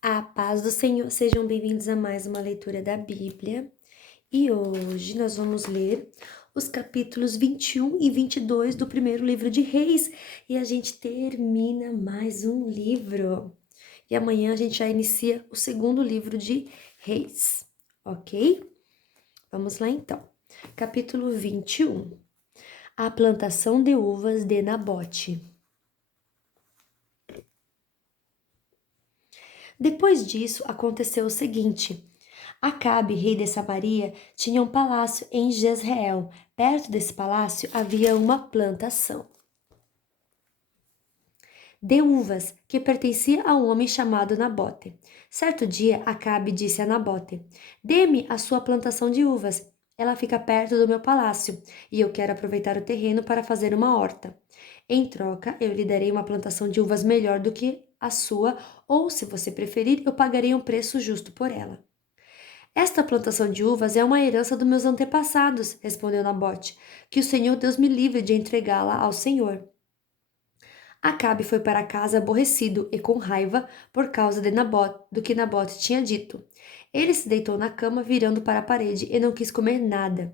A paz do Senhor, sejam bem-vindos a mais uma leitura da Bíblia. E hoje nós vamos ler os capítulos 21 e 22 do primeiro livro de Reis. E a gente termina mais um livro. E amanhã a gente já inicia o segundo livro de Reis, ok? Vamos lá então. Capítulo 21. A plantação de uvas de Nabote. Depois disso, aconteceu o seguinte: Acabe, rei de Samaria, tinha um palácio em Jezreel. Perto desse palácio havia uma plantação de uvas que pertencia a um homem chamado Nabote. Certo dia, Acabe disse a Nabote: Dê-me a sua plantação de uvas. Ela fica perto do meu palácio e eu quero aproveitar o terreno para fazer uma horta. Em troca, eu lhe darei uma plantação de uvas melhor do que a sua, ou, se você preferir, eu pagarei um preço justo por ela. Esta plantação de uvas é uma herança dos meus antepassados, respondeu Nabote. Que o Senhor Deus me livre de entregá-la ao Senhor. Acabe foi para casa aborrecido e com raiva por causa de do que Nabote tinha dito. Ele se deitou na cama, virando para a parede, e não quis comer nada.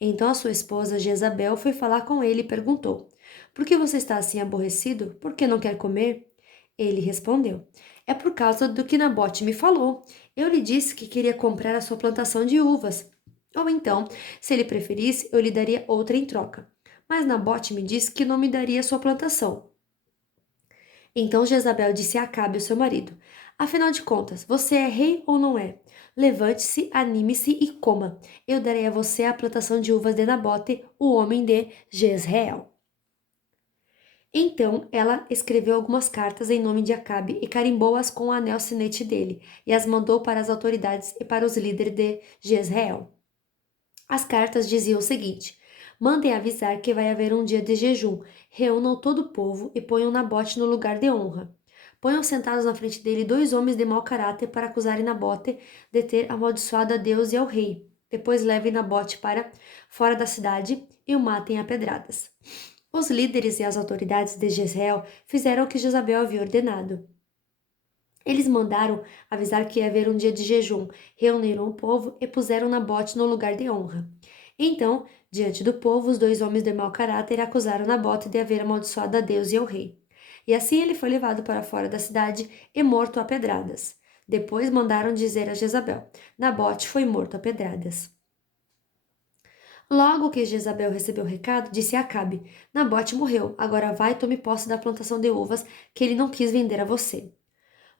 Então a sua esposa Jezabel foi falar com ele e perguntou: Por que você está assim aborrecido? Por que não quer comer? Ele respondeu: É por causa do que Nabote me falou. Eu lhe disse que queria comprar a sua plantação de uvas. Ou então, se ele preferisse, eu lhe daria outra em troca. Mas Nabote me disse que não me daria sua plantação. Então Jezabel disse a Acabe, o seu marido: Afinal de contas, você é rei ou não é? Levante-se, anime-se e coma. Eu darei a você a plantação de uvas de Nabote, o homem de Jezreel. Então ela escreveu algumas cartas em nome de Acabe e carimbou-as com o anel sinete dele, e as mandou para as autoridades e para os líderes de Jezreel. As cartas diziam o seguinte: Mandem avisar que vai haver um dia de jejum. Reúnam todo o povo e ponham Nabote no lugar de honra. Ponham sentados na frente dele 2 homens de mau caráter para acusarem Nabote de ter amaldiçoado a Deus e ao rei. Depois levem Nabote para fora da cidade e o matem a pedradas. Os líderes e as autoridades de Jezreel fizeram o que Jezabel havia ordenado. Eles mandaram avisar que ia haver um dia de jejum, reuniram o povo e puseram Nabote no lugar de honra. Então, diante do povo, os 2 homens de mau caráter acusaram Nabote de haver amaldiçoado a Deus e ao rei. E assim ele foi levado para fora da cidade e morto a pedradas. Depois mandaram dizer a Jezabel: Nabote foi morto a pedradas. Logo que Jezabel recebeu o recado, disse a Acabe: Nabote morreu, agora vai e tome posse da plantação de uvas que ele não quis vender a você.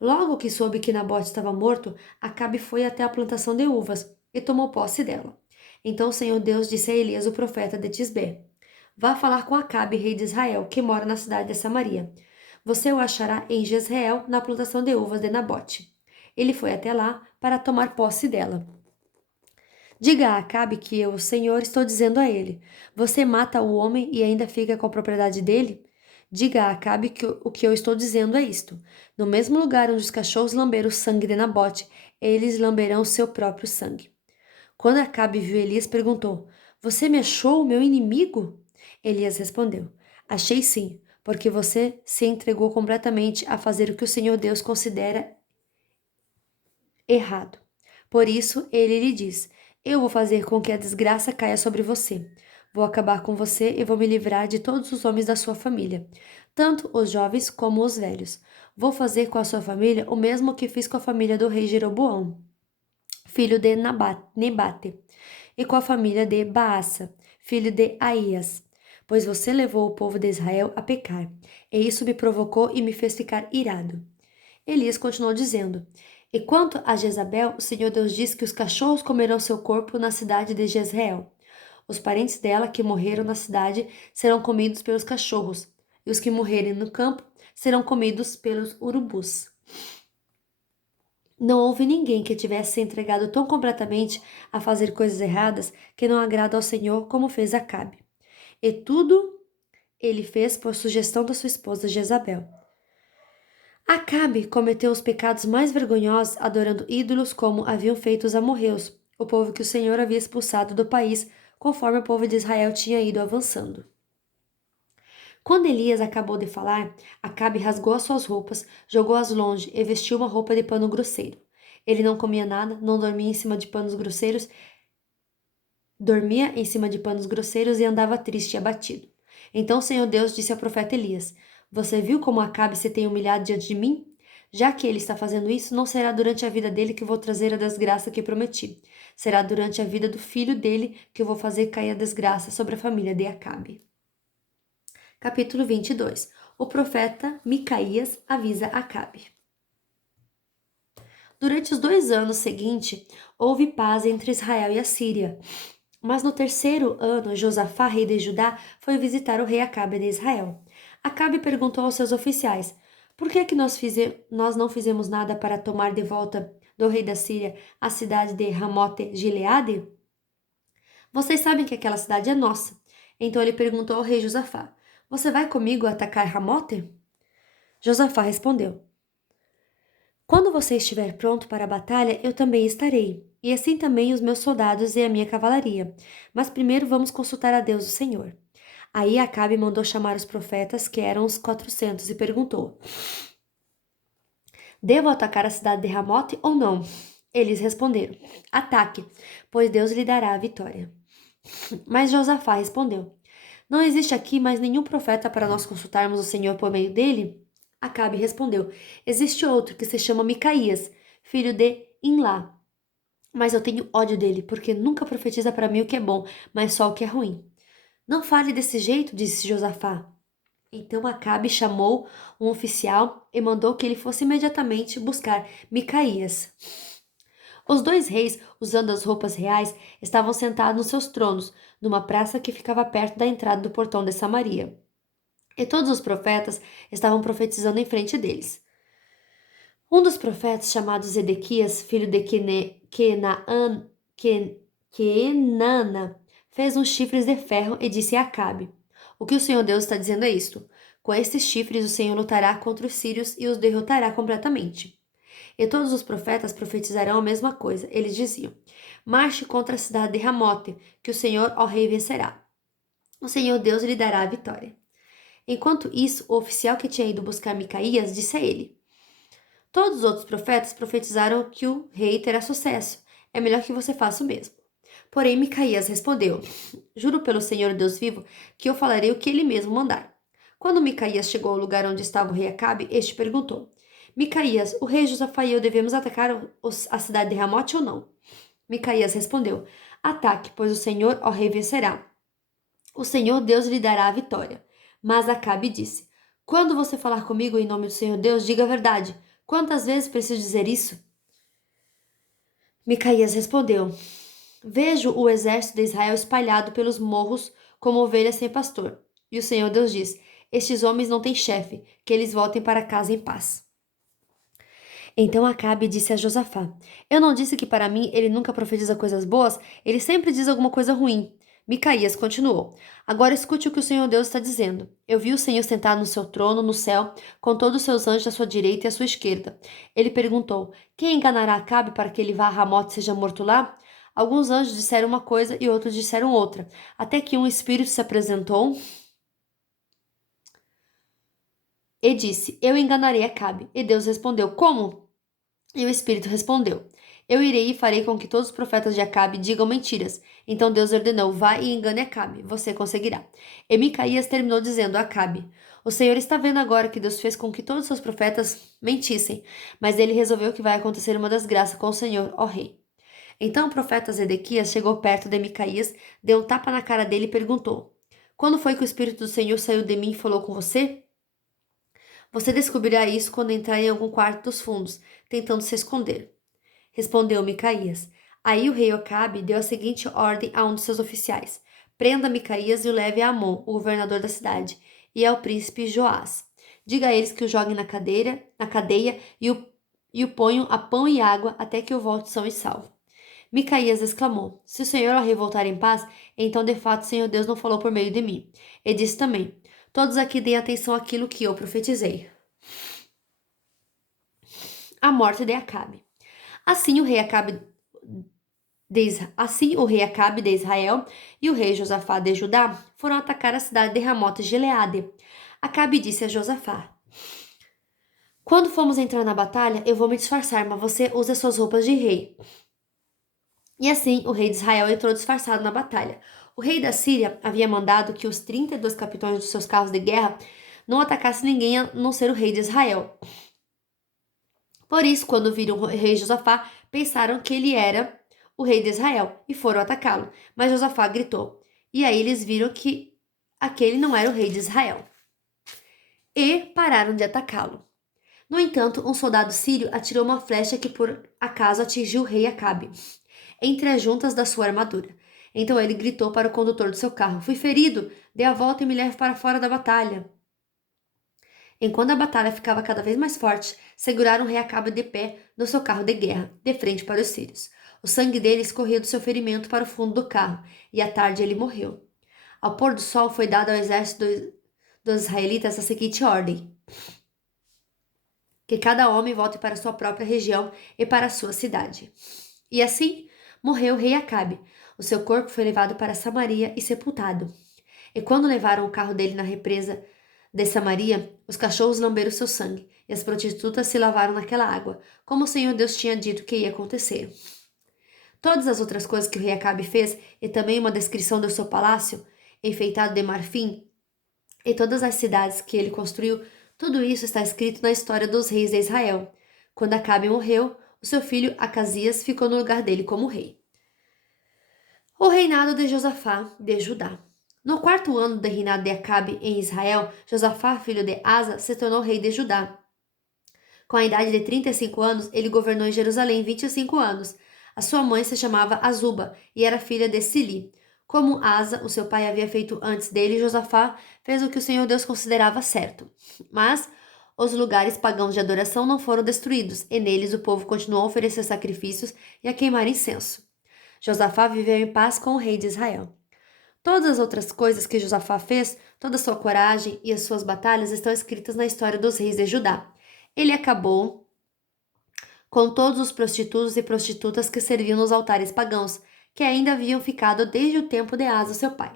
Logo que soube que Nabote estava morto, Acabe foi até a plantação de uvas e tomou posse dela. Então o Senhor Deus disse a Elias, o profeta de Tisbé: Vá falar com Acabe, rei de Israel, que mora na cidade de Samaria. Você o achará em Jezreel, na plantação de uvas de Nabote. Ele foi até lá para tomar posse dela. Diga a Acabe que eu, o Senhor, estou dizendo a ele: Você mata o homem e ainda fica com a propriedade dele? Diga a Acabe que o que eu estou dizendo é isto: No mesmo lugar onde os cachorros lamberam o sangue de Nabote, eles lamberão o seu próprio sangue. Quando Acabe viu Elias, perguntou: Você me achou o meu inimigo? Elias respondeu: Achei sim, porque você se entregou completamente a fazer o que o Senhor Deus considera errado. Por isso, ele lhe diz: Eu vou fazer com que a desgraça caia sobre você. Vou acabar com você e vou me livrar de todos os homens da sua família, tanto os jovens como os velhos. Vou fazer com a sua família o mesmo que fiz com a família do rei Jeroboão, filho de Nebate, e com a família de Baasa, filho de Aías, pois você levou o povo de Israel a pecar, e isso me provocou e me fez ficar irado. Elias continuou dizendo: E quanto a Jezabel, o Senhor Deus diz que os cachorros comerão seu corpo na cidade de Jezreel. Os parentes dela que morreram na cidade serão comidos pelos cachorros, e os que morrerem no campo serão comidos pelos urubus. Não houve ninguém que tivesse se entregado tão completamente a fazer coisas erradas que não agrada ao Senhor como fez Acabe. E tudo ele fez por sugestão da sua esposa Jezabel. Acabe cometeu os pecados mais vergonhosos adorando ídolos como haviam feito os amorreus, o povo que o Senhor havia expulsado do país, conforme o povo de Israel tinha ido avançando. Quando Elias acabou de falar, Acabe rasgou as suas roupas, jogou-as longe e vestiu uma roupa de pano grosseiro. Ele não comia nada, não dormia em cima de panos grosseiros, dormia em cima de panos grosseiros e andava triste e abatido. Então o Senhor Deus disse ao profeta Elias: Você viu como Acabe se tem humilhado diante de mim? Já que ele está fazendo isso, não será durante a vida dele que vou trazer a desgraça que prometi. Será durante a vida do filho dele que eu vou fazer cair a desgraça sobre a família de Acabe. Capítulo 22. O profeta Micaías avisa Acabe. Durante os 2 anos seguintes, houve paz entre Israel e a Síria. Mas no terceiro ano, Josafá, rei de Judá, foi visitar o rei Acabe de Israel. Acabe perguntou aos seus oficiais: Por que é que nós não fizemos nada para tomar de volta do rei da Síria a cidade de Ramote Gileade? Vocês sabem que aquela cidade é nossa. Então ele perguntou ao rei Josafá: Você vai comigo atacar Ramote? Josafá respondeu: Quando você estiver pronto para a batalha, eu também estarei, e assim também os meus soldados e a minha cavalaria. Mas primeiro vamos consultar a Deus o Senhor. Aí Acabe mandou chamar os profetas, que eram os 400, e perguntou: Devo atacar a cidade de Ramote ou não? Eles responderam: Ataque, pois Deus lhe dará a vitória. Mas Josafá respondeu: Não existe aqui mais nenhum profeta para nós consultarmos o Senhor por meio dele? Acabe respondeu: Existe outro que se chama Micaías, filho de Imlá. Mas eu tenho ódio dele, porque nunca profetiza para mim o que é bom, mas só o que é ruim. Não fale desse jeito, disse Josafá. Então Acabe chamou um oficial e mandou que ele fosse imediatamente buscar Micaías. Os dois reis, usando as roupas reais, estavam sentados nos seus tronos, numa praça que ficava perto da entrada do portão de Samaria. E todos os profetas estavam profetizando em frente deles. Um dos profetas, chamado Zedequias, filho de Kenana, fez uns chifres de ferro e disse a Acabe: O que o Senhor Deus está dizendo é isto: Com estes chifres o Senhor lutará contra os sírios e os derrotará completamente. E todos os profetas profetizarão a mesma coisa. Eles diziam: Marche contra a cidade de Ramote, que o Senhor, ó rei, vencerá. O Senhor Deus lhe dará a vitória. Enquanto isso, o oficial que tinha ido buscar Micaías disse a ele: Todos os outros profetas profetizaram que o rei terá sucesso. É melhor que você faça o mesmo. Porém, Micaías respondeu: Juro pelo Senhor Deus vivo que eu falarei o que ele mesmo mandar. Quando Micaías chegou ao lugar onde estava o rei Acabe, este perguntou: Micaías, o rei Josafá e eu devemos atacar a cidade de Ramote ou não? Micaías respondeu: Ataque, pois o Senhor, ó rei, vencerá. O Senhor Deus lhe dará a vitória. Mas Acabe disse: Quando você falar comigo em nome do Senhor Deus, diga a verdade. Quantas vezes preciso dizer isso? Micaías respondeu: Vejo o exército de Israel espalhado pelos morros como ovelhas sem pastor. E o Senhor Deus diz: Estes homens não têm chefe, que eles voltem para casa em paz. Então Acabe disse a Josafá: Eu não disse que para mim ele nunca profetiza coisas boas? Ele sempre diz alguma coisa ruim. Micaías continuou: Agora escute o que o Senhor Deus está dizendo. Eu vi o Senhor sentado no seu trono no céu, com todos os seus anjos à sua direita e à sua esquerda. Ele perguntou: Quem enganará Acabe para que ele vá a Ramote e seja morto lá? Alguns anjos disseram uma coisa e outros disseram outra, até que um espírito se apresentou e disse: Eu enganarei Acabe. E Deus respondeu: Como? E o Espírito respondeu: Eu irei e farei com que todos os profetas de Acabe digam mentiras. Então Deus ordenou: Vá e engane Acabe, você conseguirá. E Micaías terminou dizendo a Acabe: O Senhor está vendo agora que Deus fez com que todos os seus profetas mentissem, mas ele resolveu que vai acontecer uma desgraça com o Senhor, ó rei. Então o profeta Zedequias chegou perto de Micaías, deu um tapa na cara dele e perguntou: Quando foi que o Espírito do Senhor saiu de mim e falou com você? Você descobrirá isso quando entrar em algum quarto dos fundos, tentando se esconder. Respondeu Micaías. Aí o rei Acabe deu a seguinte ordem a um de seus oficiais: Prenda Micaías e o leve a Amon, o governador da cidade, e ao príncipe Joás. Diga a eles que o joguem na cadeia e o ponham a pão e água até que eu volte são e salvo. Micaías exclamou: Se o Senhor ao rei voltar em paz, então de fato o Senhor Deus não falou por meio de mim. E disse também: Todos aqui deem atenção àquilo que eu profetizei. A morte de Acabe. Assim o rei Acabe de Israel e o rei Josafá de Judá foram atacar a cidade de Ramote Gileade. Acabe disse a Josafá: quando formos entrar na batalha, eu vou me disfarçar, mas você usa suas roupas de rei. E assim o rei de Israel entrou disfarçado na batalha. O rei da Síria havia mandado que os 32 capitães dos seus carros de guerra não atacassem ninguém a não ser o rei de Israel. Por isso, quando viram o rei Josafá, pensaram que ele era o rei de Israel e foram atacá-lo. Mas Josafá gritou. E aí eles viram que aquele não era o rei de Israel. E pararam de atacá-lo. No entanto, um soldado sírio atirou uma flecha que por acaso atingiu o rei Acabe, entre as juntas da sua armadura. Então ele gritou para o condutor do seu carro: fui ferido, dê a volta e me leve para fora da batalha. Enquanto a batalha ficava cada vez mais forte, seguraram o rei Acabe de pé no seu carro de guerra, de frente para os sírios. O sangue dele escorria do seu ferimento para o fundo do carro, e à tarde ele morreu. Ao pôr do sol foi dada ao exército dos israelitas a seguinte ordem: que cada homem volte para sua própria região e para a sua cidade. E assim morreu o rei Acabe. O seu corpo foi levado para Samaria e sepultado. E quando levaram o carro dele na represa de Samaria, os cachorros lamberam seu sangue, e as prostitutas se lavaram naquela água, como o Senhor Deus tinha dito que ia acontecer. Todas as outras coisas que o rei Acabe fez, e também uma descrição do seu palácio, enfeitado de marfim, e todas as cidades que ele construiu, tudo isso está escrito na história dos reis de Israel. Quando Acabe morreu, o seu filho Acasias ficou no lugar dele como rei. O reinado de Josafá de Judá. No quarto ano do reinado de Acabe em Israel, Josafá, filho de Asa, se tornou rei de Judá. Com a idade de 35 anos, ele governou em Jerusalém 25 anos. A sua mãe se chamava Azuba e era filha de Sili. Como Asa, o seu pai, havia feito antes dele, Josafá fez o que o Senhor Deus considerava certo. Mas os lugares pagãos de adoração não foram destruídos, e neles o povo continuou a oferecer sacrifícios e a queimar incenso. Josafá viveu em paz com o rei de Israel. Todas as outras coisas que Josafá fez, toda a sua coragem e as suas batalhas estão escritas na história dos reis de Judá. Ele acabou com todos os prostitutos e prostitutas que serviam nos altares pagãos, que ainda haviam ficado desde o tempo de Asa, seu pai.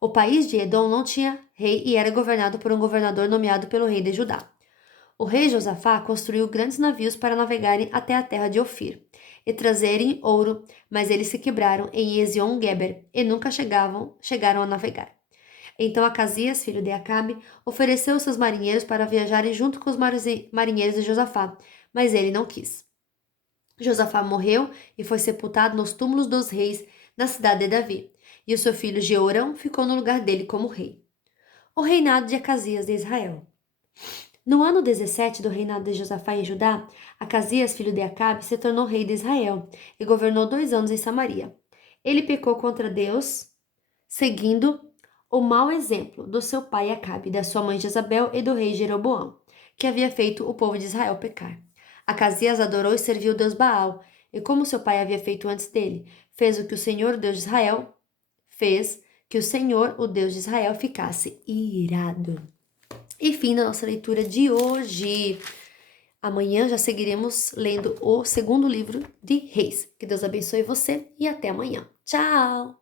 O país de Edom não tinha rei e era governado por um governador nomeado pelo rei de Judá. O rei Josafá construiu grandes navios para navegarem até a terra de Ofir e trazerem ouro, mas eles se quebraram em Ezion-Geber e nunca chegaram a navegar. Então Acasias, filho de Acabe, ofereceu seus marinheiros para viajarem junto com os marinheiros de Josafá, mas ele não quis. Josafá morreu e foi sepultado nos túmulos dos reis na cidade de Davi, e o seu filho Jeorão ficou no lugar dele como rei. O reinado de Acasias de Israel. No ano 17 do reinado de Josafá em Judá, Acasias, filho de Acabe, se tornou rei de Israel e governou 2 anos em Samaria. Ele pecou contra Deus, seguindo o mau exemplo do seu pai Acabe, da sua mãe Jezabel e do rei Jeroboão, que havia feito o povo de Israel pecar. Acasias adorou e serviu o Deus Baal, e como seu pai havia feito antes dele, fez o que o Senhor, Deus de Israel, fez que o Senhor, o Deus de Israel, ficasse irado. E fim da nossa leitura de hoje. Amanhã já seguiremos lendo o segundo livro de Reis. Que Deus abençoe você e até amanhã. Tchau!